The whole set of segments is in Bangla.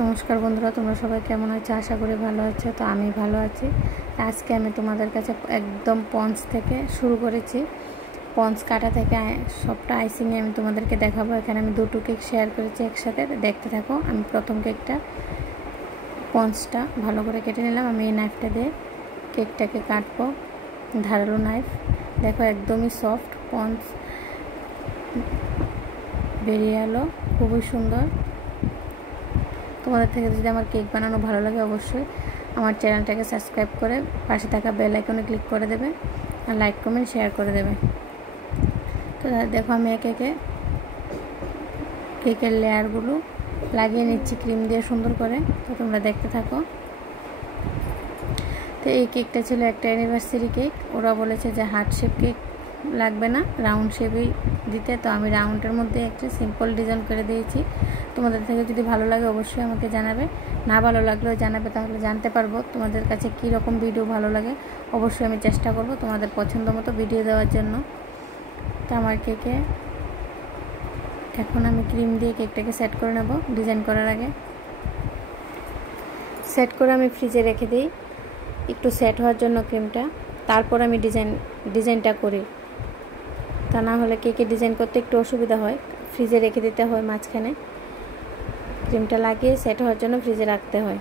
নমস্কার বন্ধুরা, তোমরা সবাই কেমন আছো? আশা করি ভালো আছো। তো আমি ভালো আছি। আজকে আমি তোমাদের কাছে একদম পঞ্চ থেকে শুরু করেছি। পঞ্চ কাটা থেকে সবটা আইসিংয়ে আমি তোমাদেরকে দেখাবো। এখানে আমি দুটো কেক শেয়ার করেছি একসাথে, দেখতে থাকো। আমি প্রথম কেকটা পঞ্চটা ভালো করে কেটে নিলাম। আমি এই নাইফটা দিয়ে কেকটাকে কাটবো, ধারালো নাইফ। দেখো একদমই সফট পঞ্চ বেরিয়ে এলো, খুবই সুন্দর। তোমাদের থেকে যদি আমার কেক বানানো ভালো লাগে, অবশ্যই আমার চ্যানেলটাকে সাবস্ক্রাইব করে পাশে থাকা বেল আইকনে ক্লিক করে দেবে আর লাইক কমেন্ট শেয়ার করে দেবে। তো দেখো আমি একে একে কেকের লেয়ারগুলো লাগিয়ে নিচ্ছি ক্রিম দিয়ে সুন্দর করে। তো তোমরা দেখতে থাকো। তো এই কেকটা ছিল একটা অ্যানিভার্সারি কেক। ওরা বলেছে যে হার্ট শেপ কেক লাগবে না, রাউন্ড শেপেই দিতে। তো আমি রাউন্ডের মধ্যে একটা সিম্পল ডিজাইন করে দিয়েছি। তোমাদের থেকে যদি ভালো লাগে অবশ্যই আমাকে জানাবে, না ভালো লাগলেও জানাবে, তাহলে জানতে পারবো তোমাদের কাছে কী রকম ভিডিও ভালো লাগে। অবশ্যই আমি চেষ্টা করব তোমাদের পছন্দ মতো ভিডিও দেওয়ার জন্য। তো আমার কেকে এখন আমি ক্রিম দিয়ে কেকটাকে সেট করে নেব। ডিজাইন করার আগে সেট করে আমি ফ্রিজে রেখে দিই একটু সেট হওয়ার জন্য ক্রিমটা। তারপর আমি ডিজাইনটা করি। তা না হলে কেকের ডিজাইন করতে একটু অসুবিধা হয়, ফ্রিজে রেখে দিতে হয়। মাঝখানে ক্রিমটা লাগিয়ে সেট হওয়ার জন্য ফ্রিজে রাখতে হয়।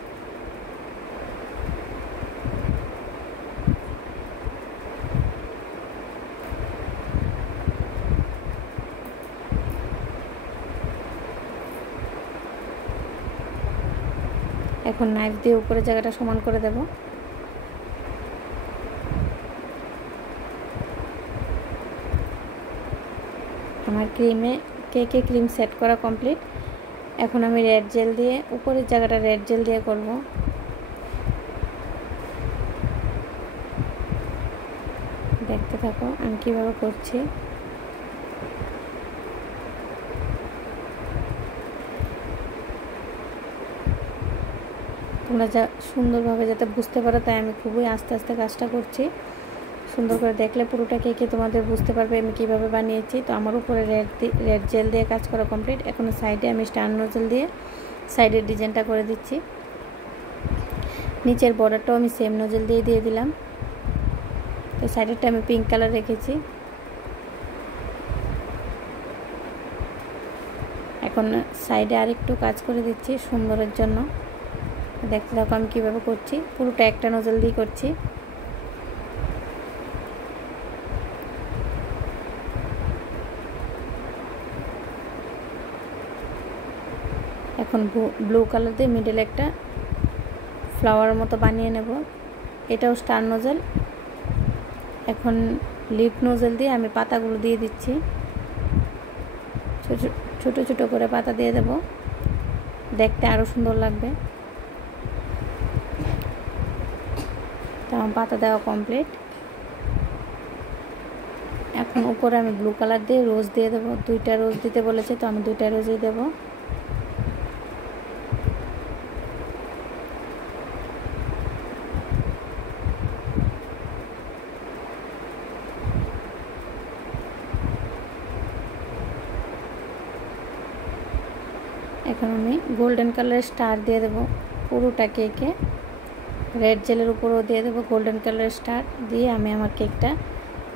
এখন নাইফ দিয়ে উপরে জায়গাটা সমান করে দেব। আমার কেকে ক্রিম সেট করা কমপ্লিট। এখন আমি রেড জেল দিয়ে উপরের জায়গাটা রেড জেল দিয়ে করব। দেখতে থাকো আমি কীভাবে করছি। তোমরা সুন্দরভাবে যাতে বুঝতে পারো, তাই আমি খুবই আস্তে আস্তে কাজটা করছি। সুন্দর করে দেখলে পুরোটা কেকে তোমাদের বুঝতে পারবে আমি কিভাবে বানিয়েছি। তো আমার উপরে রেড জেল দিয়ে কাজ করা কমপ্লিট। এখন সাইডে আমি স্টার নোজেল দিয়ে সাইডের ডিজাইনটা করে দিচ্ছি। নিচের বর্ডারটাও আমি সেম নোজেল দিয়ে দিলাম। তো সাইডেরটা আমি পিঙ্ক কালার রেখেছি। এখন সাইডে আরেকটু কাজ করে দিচ্ছি সুন্দরের জন্য। দেখতে থাকো আমি কীভাবে করছি। পুরোটা একটা নোজেল দিয়ে করছি। এখন ব্লু কালার দিয়ে মিডলে একটা ফ্লাওয়ার মতো বানিয়ে নেব। এটাও স্টার নোজেল। এখন লিপ নোজেল দিয়ে আমি পাতাগুলো দিয়ে দিচ্ছি। ছোট ছোট করে পাতা দিয়ে দেব, দেখতে আরও সুন্দর লাগবে। তো আমার পাতা দেওয়া কমপ্লিট। এখন উপরে আমি ব্লু কালার দিয়ে রোজ দিয়ে দেবো। 2টা রোজ দিতে বলেছে, তো আমি 2টা রোজই দেবো। এখন আমি গোল্ডেন কালারের স্টার দিয়ে দেবো পুরোটা কেকে। রেড জেলের উপরও দিয়ে দেবো গোল্ডেন কালারের স্টার দিয়ে আমি আমার কেকটা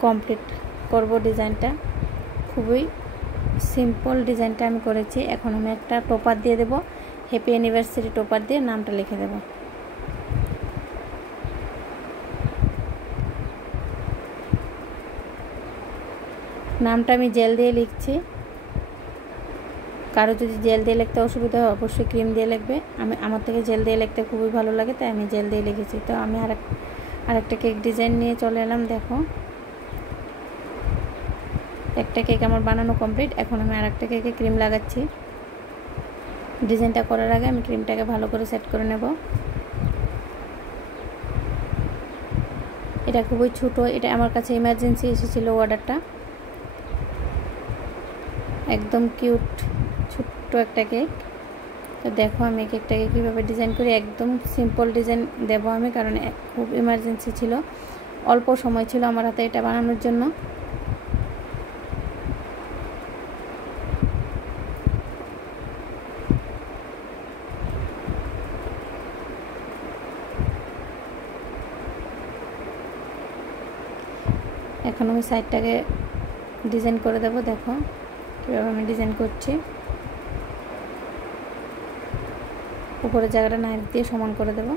কমপ্লিট করব। ডিজাইনটা খুবই সিম্পল ডিজাইনটা আমি করেছি। এখন আমি একটা টপার দিয়ে দেবো, হ্যাপি অ্যানিভার্সারি টপার দিয়ে নামটা লিখে দেব। নামটা আমি জেল দিয়ে লিখছি। কারো যদি জেল দিয়ে লিখতে অসুবিধা হয় অবশ্যই ক্রিম দিয়ে লিখবে। আমার থেকে জেল দিয়ে লিখতে খুবই ভালো লাগে, তাই আমি জেল দিয়ে লিখেছি। তো আমি আরেকটা কেক ডিজাইন নিয়ে চলে এলাম। দেখো একটা কেক আমার বানানো কমপ্লিট। এখন আমি আরেকটা কেকে ক্রিম লাগাচ্ছি। ডিজাইনটা করার আগে আমি ক্রিমটাকে ভালো করে সেট করে নেব। এটা খুবই ছোটো, এটা আমার কাছে ইমার্জেন্সি এসেছিলো অর্ডারটা। একদম কিউট ছোট্ট একটা কেক। তো দেখো আমি কেকটাকে কীভাবে ডিজাইন করি। একদম সিম্পল ডিজাইন দেবো আমি, কারণ খুব ইমার্জেন্সি ছিল, অল্প সময় ছিল আমার হাতে এটা বানানোর জন্য। এখন আমি সাইডটাকে ডিজাইন করে দেব। দেখো কীভাবে আমি ডিজাইন করছি। উপরের জায়গাটা নাইফ দিয়ে সমান করে দেব।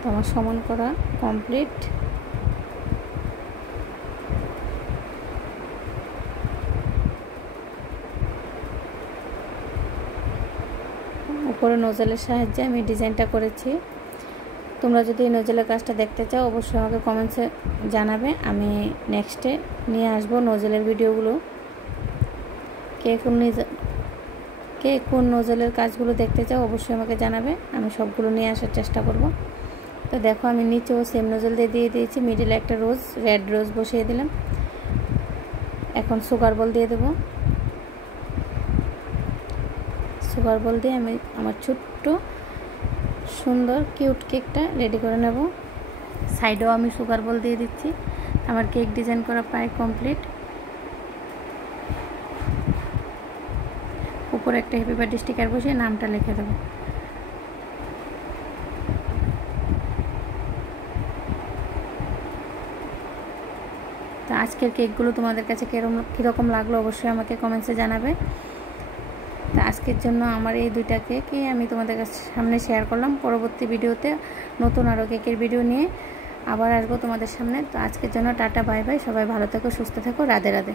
তো আমার সমান করা কমপ্লিট। উপরে নোজেলের সাহায্যে আমি ডিজাইনটা করেছি। তোমরা যদি এই নোজেলের কাজটা দেখতে চাও অবশ্যই আমাকে কমেন্টসে জানাবে। আমি নেক্সটে নিয়ে আসবো নোজেলের ভিডিওগুলো। কে কোন নোজেলের কাজগুলো দেখতে চাও অবশ্যই আমাকে জানাবে, আমি সবগুলো নিয়ে আসার চেষ্টা করব। তো দেখো আমি নিচেও সেম নোজেল দিয়ে দিয়েছি। মিডিলে একটা রোজ, রেড রোজ বসিয়ে দিলাম। এখন সুগার বল দিয়ে দেবো। সুগার বল দিয়ে আমি আমার ছোট্ট সুন্দর কিউট কেকটা রেডি করে নেব। সাইডেও আমি সুগার বল দিয়ে দিচ্ছি। আমার কেক ডিজাইন করা প্রায় কমপ্লিট। উপরে একটা হ্যাপি বার্থডে স্টিকার বসিয়ে নামটা লিখে দেবো। তো আজকের কেকগুলো তোমাদের কাছে কীরকম লাগলো অবশ্যই আমাকে কমেন্টসে জানাবে। তো আজকের জন্য আমার এই দুইটা কেকই আমি তোমাদের কাছে সামনে শেয়ার করলাম। পরবর্তী ভিডিওতে নতুন আরও কেকের ভিডিও নিয়ে আবার আসবো তোমাদের সামনে। তো আজকের জন্য টাটা, বাই বাই। সবাই ভালো থেকো, সুস্থ থেকো, রাধে রাধে।